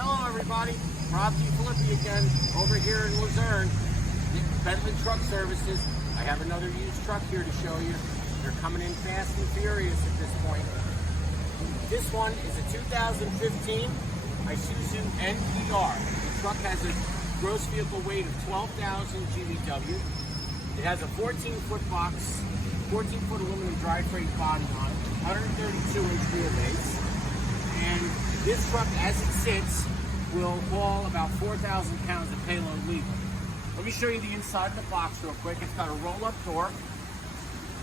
Hello everybody, Rob DeFilippi again, over here in Luzerne, Bentley Truck Services. I have another used truck here to show you. They're coming in fast and furious at this point. This one is a 2015 Isuzu NPR. The truck has a gross vehicle weight of 12,000 GVW. It has a 14-foot box, 14-foot aluminum dry freight body on it, 132-inch wheelbase. And this truck, as it sits, will haul about 4,000 pounds of payload legally. Let me show you the inside of the box real quick. It's got a roll-up door.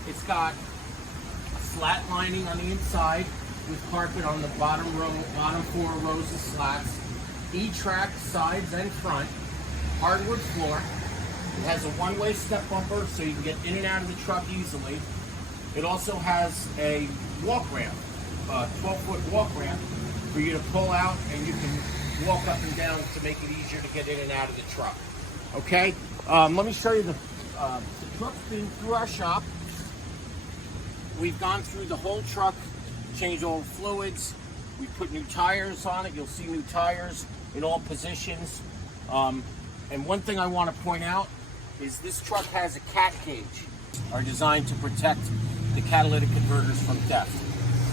It's got a flat lining on the inside with carpet on the bottom 4 rows of slats. E-track sides and front. Hardwood floor. It has a one-way step bumper so you can get in and out of the truck easily. It also has a walk ramp, 12-foot walk ramp for you to pull out, and you can walk up and down to make it easier to get in and out of the truck. Okay, let me show you the truck's been through our shop. We've gone through the whole truck, changed all the fluids. We put new tires on it. You'll see new tires in all positions. And one thing I want to point out is this truck has a cat cage, are designed to protect the catalytic converters from theft.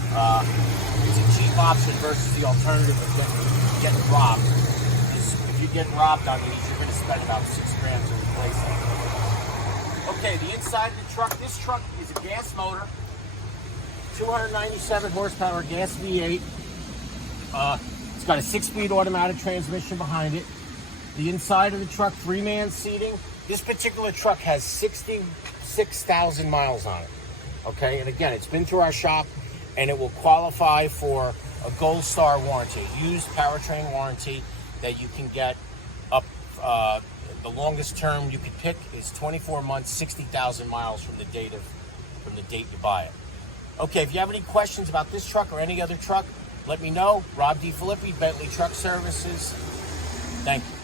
It's a cheap option versus the alternative of getting robbed. If you're getting robbed on these, you're going to spend about $6 grand to replace it. Okay, the inside of the truck. This truck is a gas motor, 297 horsepower gas V8. It's got a 6-speed automatic transmission behind it. The inside of the truck, 3-man seating. This particular truck has 66,000 miles on it. Okay, and again, it's been through our shop, and it will qualify for a Gold Star Warranty, used powertrain warranty that you can get up. The longest term you could pick is 24 months, 60,000 miles from the date you buy it. Okay, if you have any questions about this truck or any other truck, let me know. Rob DeFilippi, Bentley Truck Services. Thank you.